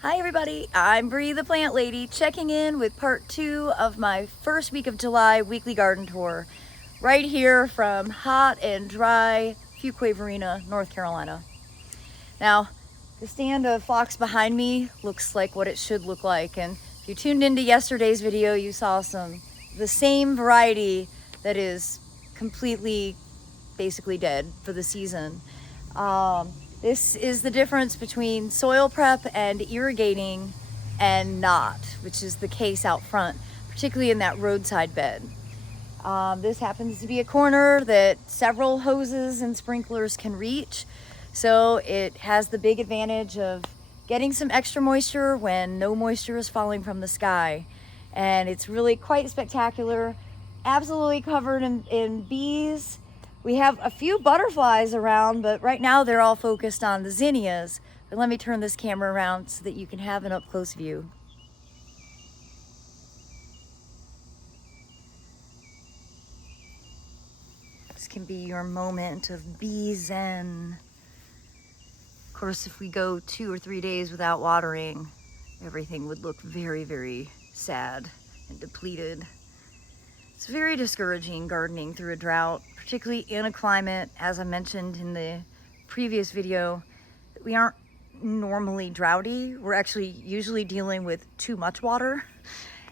Hi everybody, I'm Bree the Plant Lady, checking in with part 2 of my first week of July weekly garden tour, right here from hot and dry Fuquay-Varina, North Carolina. Now, the stand of phlox behind me looks like what it should look like, and if you tuned into yesterday's video, you saw the same variety that is completely, basically dead for the season. This is the difference between soil prep and irrigating and not, which is the case out front, particularly in that roadside bed. This happens to be a corner that several hoses and sprinklers can reach, so it has the big advantage of getting some extra moisture when no moisture is falling from the sky. And it's really quite spectacular, absolutely covered in bees. We have a few butterflies around, but right now they're all focused on the zinnias. But let me turn this camera around so that you can have an up-close view. This can be your moment of bee zen. Of course, if we go 2 or 3 days without watering, everything would look very, very sad and depleted. It's very discouraging gardening through a drought, particularly in a climate, as I mentioned in the previous video, that we aren't normally droughty. We're actually usually dealing with too much water.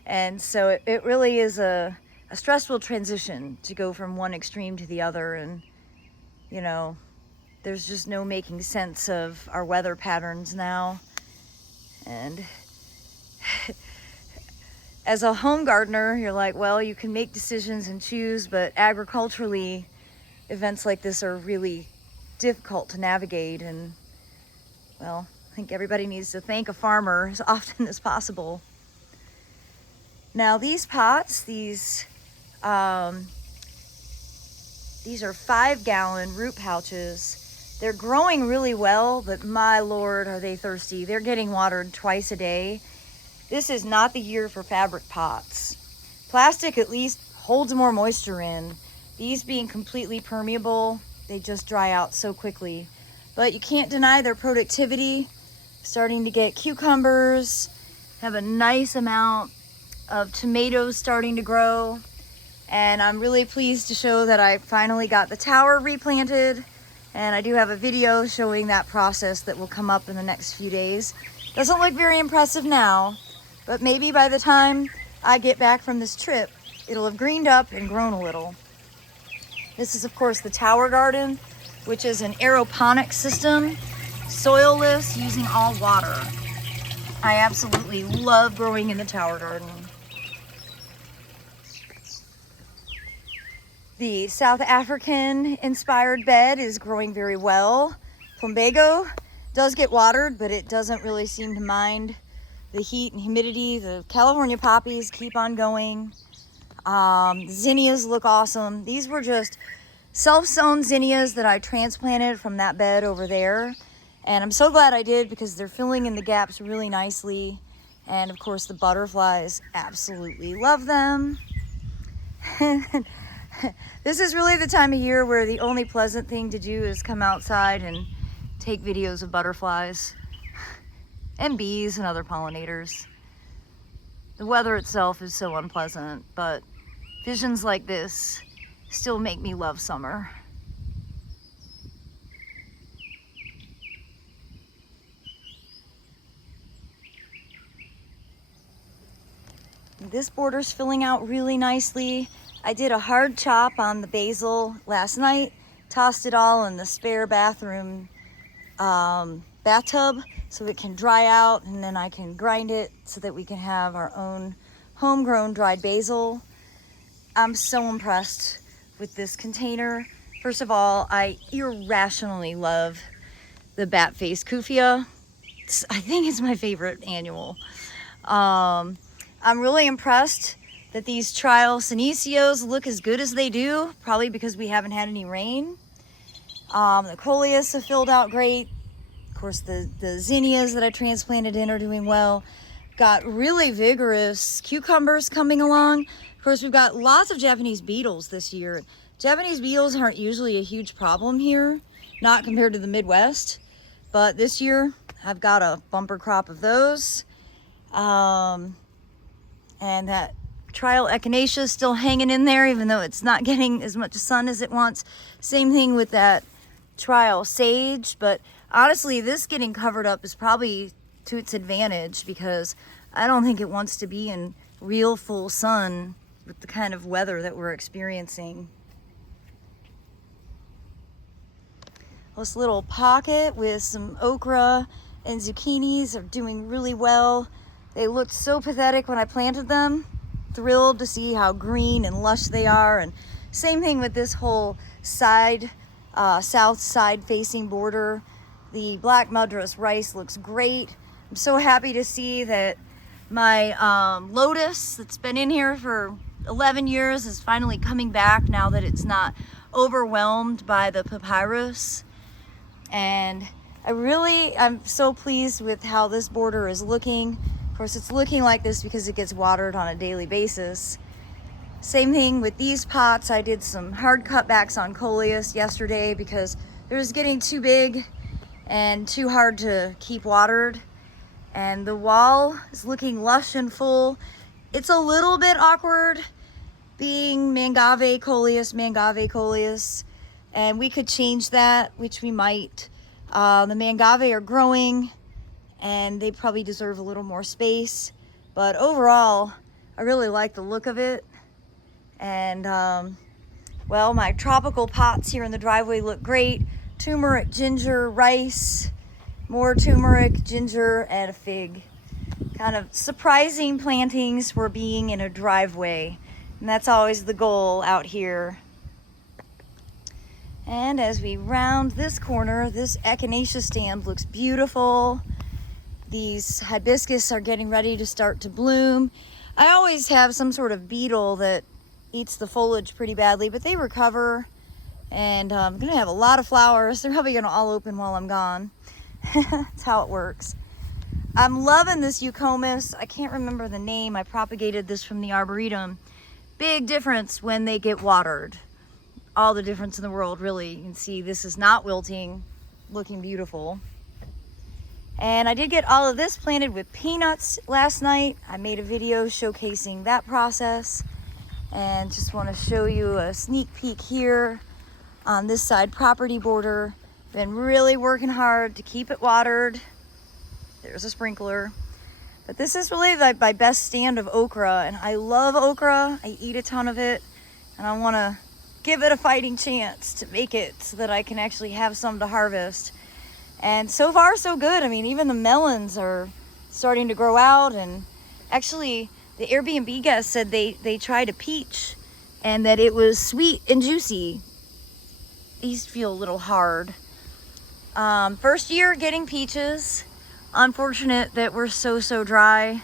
And so it really is a stressful transition to go from one extreme to the other. And, you know, there's just no making sense of our weather patterns now. And as a home gardener, you're like, well, you can make decisions and choose, but agriculturally, events like this are really difficult to navigate. And, well, I think everybody needs to thank a farmer as often as possible. Now, these pots, these are 5-gallon root pouches. They're growing really well, but my Lord, are they thirsty. They're getting watered twice a day. This is not the year for fabric pots. Plastic at least holds more moisture in. These being completely permeable, they just dry out so quickly. But you can't deny their productivity. Starting to get cucumbers, have a nice amount of tomatoes starting to grow. And I'm really pleased to show that I finally got the tower replanted. And I do have a video showing that process that will come up in the next few days. Doesn't look very impressive now, but maybe by the time I get back from this trip, it'll have greened up and grown a little. This is, of course, the tower garden, which is an aeroponic system, soilless, using all water. I absolutely love growing in the tower garden. The South African inspired bed is growing very well. Plumbago does get watered, but it doesn't really seem to mind the heat and humidity. The California poppies keep on going. Zinnias look awesome. These were just self-sown zinnias that I transplanted from that bed over there. And I'm so glad I did because they're filling in the gaps really nicely. And of course the butterflies absolutely love them. This is really the time of year where the only pleasant thing to do is come outside and take videos of butterflies and bees and other pollinators. The weather itself is so unpleasant, but visions like this still make me love summer. This border's filling out really nicely. I did a hard chop on the basil last night, tossed it all in the spare bathroom bathtub so it can dry out, and then I can grind it so that we can have our own homegrown dried basil. I'm so impressed with this container. First of all, I irrationally love the bat-faced Kufia. I think it's my favorite annual. I'm really impressed that these trial Senecio look as good as they do, probably because we haven't had any rain. The coleus have filled out great. Of course, the zinnias that I transplanted in are doing well. Got really vigorous cucumbers coming along. Of course, we've got lots of Japanese beetles this year. Japanese beetles aren't usually a huge problem here, not compared to the Midwest. But this year, I've got a bumper crop of those. And that trial echinacea is still hanging in there, even though it's not getting as much sun as it wants. Same thing with that trial sage, but honestly, this getting covered up is probably to its advantage because I don't think it wants to be in real full sun with the kind of weather that we're experiencing. This little pocket with some okra and zucchinis are doing really well. They looked so pathetic when I planted them. Thrilled to see how green and lush they are. And same thing with this whole side, south side facing border. The black madras rice looks great. I'm so happy to see that my lotus that's been in here for 11 years is finally coming back now that it's not overwhelmed by the papyrus. And I'm so pleased with how this border is looking. Of course, it's looking like this because it gets watered on a daily basis. Same thing with these pots. I did some hard cutbacks on coleus yesterday because it was getting too big and too hard to keep watered. And the wall is looking lush and full. It's a little bit awkward being mangave coleus, and we could change that, which we might. The mangave are growing and they probably deserve a little more space, but overall I really like the look of it. And well, my tropical pots here in the driveway look great. Turmeric, ginger, rice, more turmeric, ginger, and a fig. Kind of surprising plantings for being in a driveway, and that's always the goal out here. And as we round this corner, this echinacea stand looks beautiful. These hibiscus are getting ready to start to bloom. I always have some sort of beetle that eats the foliage pretty badly, but they recover. And I'm gonna have a lot of flowers. They're probably gonna all open while I'm gone. That's how it works. I'm loving this eucomis. I can't remember the name. I propagated this from the Arboretum. Big difference when they get watered. All the difference in the world, really. You can see this is not wilting, looking beautiful. And I did get all of this planted with peanuts last night. I made a video showcasing that process, and just want to show you a sneak peek here on this side property border. Been really working hard to keep it watered. There's a sprinkler. But this is really like my best stand of okra, and I love okra. I eat a ton of it, and I want to give it a fighting chance to make it so that I can actually have some to harvest. And so far so good. I mean, even the melons are starting to grow out, and actually the Airbnb guest said they tried a peach and that it was sweet and juicy. These feel a little hard. First year getting peaches. Unfortunate that we're so dry.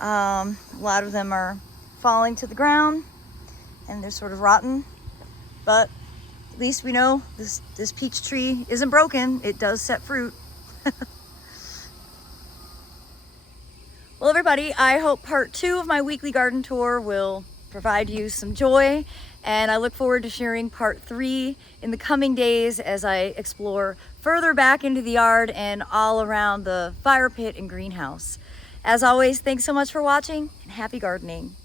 A lot of them are falling to the ground and they're sort of rotten. But at least we know this peach tree isn't broken. It does set fruit. Well, everybody, I hope part 2 of my weekly garden tour will provide you some joy, and I look forward to sharing part 3 in the coming days as I explore further back into the yard and all around the fire pit and greenhouse. As always, thanks so much for watching, and happy gardening.